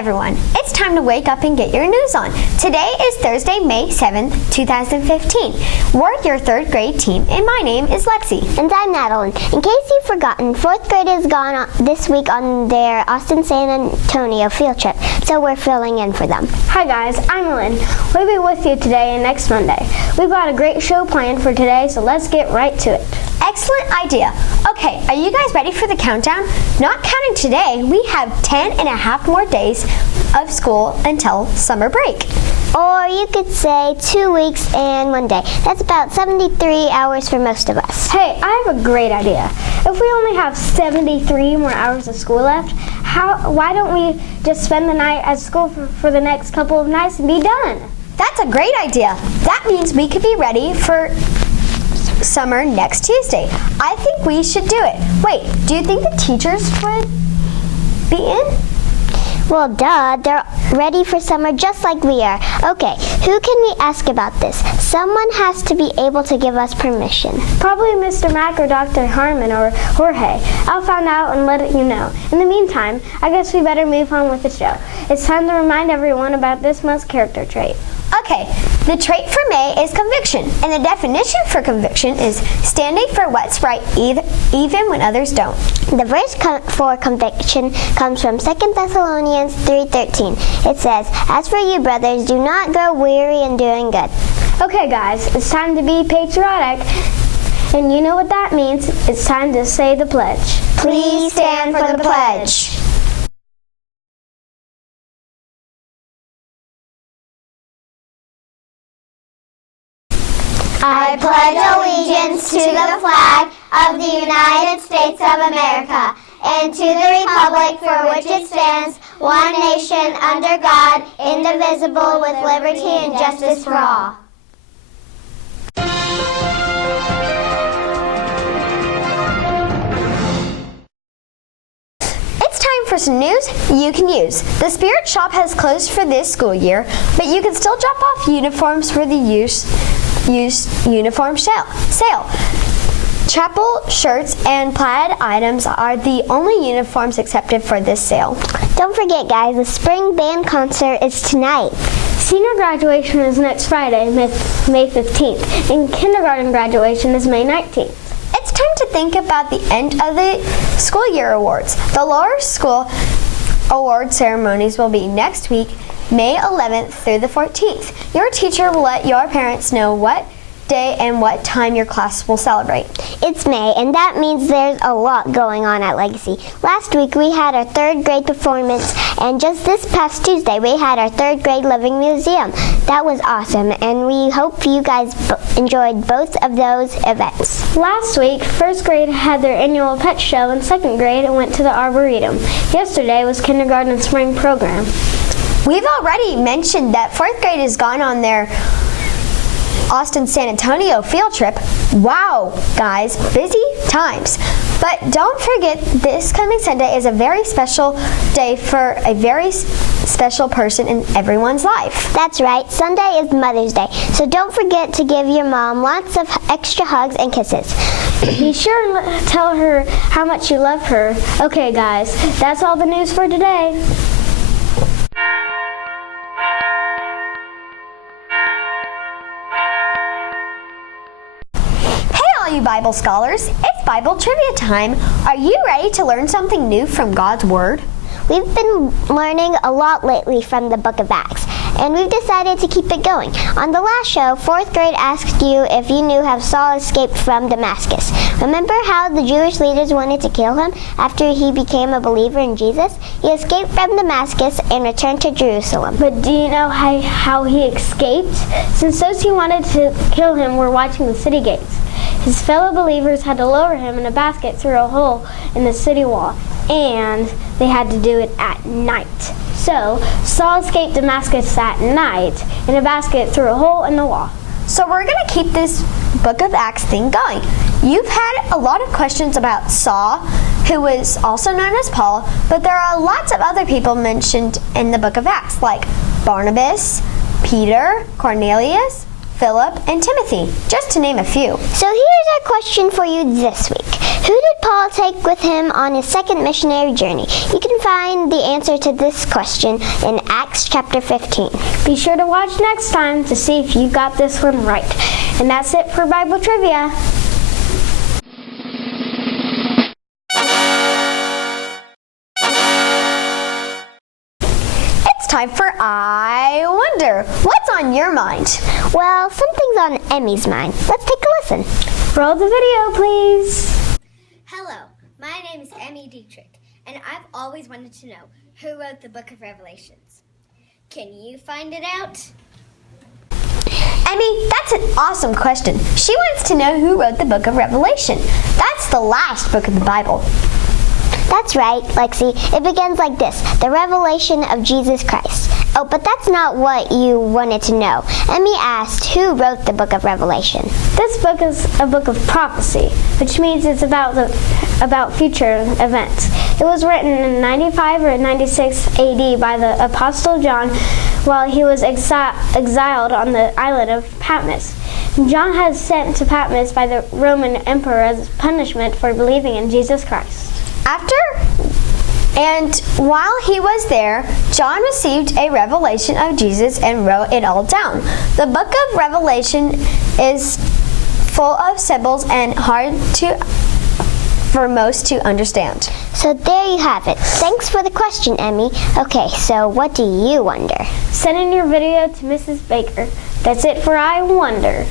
everyone, it's time to wake up and get your news on. Today is Thursday, May 7th, 2015. We're your third grade team, and my name is Lexi. And I'm Madeline. In case you've forgotten, fourth grade is gone this week on their Austin San Antonio field trip, so we're filling in for them. Hi guys, I'm Lynn. We'll be with you today and next Monday. We've got a great show planned for today, so let's get right to it. Excellent idea. Okay, are you guys ready for the countdown? Not counting today, we have 10 and a half more days of school until summer break. Or you could say 2 weeks and 1 day. That's about 73 hours for most of us. Hey, I have a great idea. If we only have 73 more hours of school left, why don't we just spend the night at school for the next couple of nights and be done? That's a great idea. That means we could be ready for summer next Tuesday. I think we should do it. Wait, do you think the teachers would be in? Well, duh, they're ready for summer just like we are. Okay, who can we ask about this? Someone has to be able to give us permission. Probably Mr. Mack or Dr. Harmon or Jorge. I'll find out and let you know. In the meantime, I guess we better move on with the show. It's time to remind everyone about this month's character trait. Okay, the trait for May is conviction, and the definition for conviction is standing for what's right even when others don't. The verse for conviction comes from 2 Thessalonians 3:13. It says, "As for you brothers, do not grow weary in doing good." Okay guys, it's time to be patriotic, and you know what that means. It's time to say the pledge. Please stand for the pledge. I pledge allegiance to the flag of the United States of America and to the republic for which it stands, one nation under God, indivisible, with liberty and justice for all. It's time for some news you can use. The Spirit Shop has closed for this school year, but you can still drop off uniforms for the used uniform sale. Chapel shirts and plaid items are the only uniforms accepted for this sale. Don't forget, guys, the spring band concert is tonight. Senior graduation is next Friday, May 15th, and kindergarten graduation is May 19th. It's time to think about the end of the school year awards. The lower school award ceremonies will be next week, May 11th through the 14th. Your teacher will let your parents know what day and what time your class will celebrate. It's May, and that means there's a lot going on at Legacy. Last week we had our third grade performance, and just this past Tuesday we had our third grade living museum. That was awesome, and we hope you guys enjoyed both of those events. Last week, first grade had their annual pet show, and second grade went to the Arboretum. Yesterday was kindergarten spring program. We've already mentioned that fourth grade has gone on their Austin San Antonio field trip. Wow, guys, busy times. But don't forget, this coming Sunday is a very special day for a very special person in everyone's life. That's right, Sunday is Mother's Day, so don't forget to give your mom lots of extra hugs and kisses. Be sure and tell her how much you love her. Okay, guys, that's all the news for today. You Bible scholars, it's Bible trivia time. Are you ready to learn something new from God's Word? We've been learning a lot lately from the book of Acts, and we've decided to keep it going. On the last show, fourth grade asked you if you knew how Saul escaped from Damascus. Remember how the Jewish leaders wanted to kill him after he became a believer in Jesus? He escaped from Damascus and returned to Jerusalem. But do you know how he escaped? Since those who wanted to kill him were watching the city gates, his fellow believers had to lower him in a basket through a hole in the city wall, and they had to do it at night. So Saul escaped Damascus at night in a basket through a hole in the wall. So we're going to keep this book of Acts thing going. You've had a lot of questions about Saul, who was also known as Paul, but there are lots of other people mentioned in the book of Acts, like Barnabas, Peter, Cornelius, Philip, and Timothy, just to name a few. So here's our question for you this week. Who did Paul take with him on his second missionary journey? You can find the answer to this question in Acts chapter 15. Be sure to watch next time to see if you got this one right. And that's it for Bible Trivia. It's time for I Wonder. What's on your mind? Well, something's on Emmy's mind. Let's take a listen. Roll the video, please. Hello, my name is Emmy Dietrich, and I've always wanted to know who wrote the book of Revelations. Can you find it out? Emmy, that's an awesome question. She wants to know who wrote the book of Revelation. That's the last book of the Bible. That's right, Lexi. It begins like this, the revelation of Jesus Christ. Oh, but that's not what you wanted to know. Emmy asked who wrote the book of Revelation. This book is a book of prophecy, which means it's about future events. It was written in 95 or 96 AD by the Apostle John while he was exiled on the island of Patmos. John was sent to Patmos by the Roman emperor as punishment for believing in Jesus Christ. While he was there, John received a revelation of Jesus and wrote it all down. The book of Revelation is full of symbols and hard for most to understand. So there you have it. Thanks for the question, Emmy. Okay, so what do you wonder? Send in your video to Mrs. Baker. That's it for I Wonder.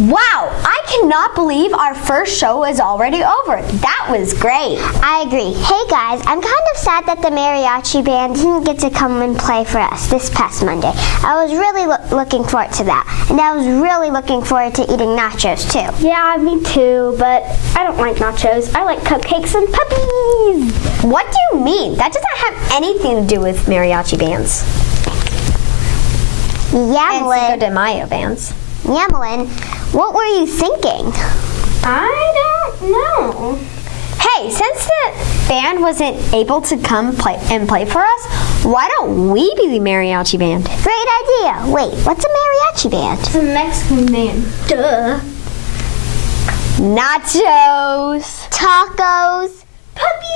Wow, I cannot believe our first show is already over. That was great. I agree. Hey guys, I'm kind of sad that the mariachi band didn't get to come and play for us this past Monday. I was really looking forward to that. And I was really looking forward to eating nachos too. Yeah, me too, but I don't like nachos. I like cupcakes and puppies. What do you mean? That doesn't have anything to do with mariachi bands. Yamelin. And Cinco de Mayo bands. Yamelin, what were you thinking? I don't know. Hey, since the band wasn't able to come play for us, why don't we be the mariachi band? Great idea. Wait, what's a mariachi band? It's a Mexican band. Duh. Nachos. Tacos. Puppies!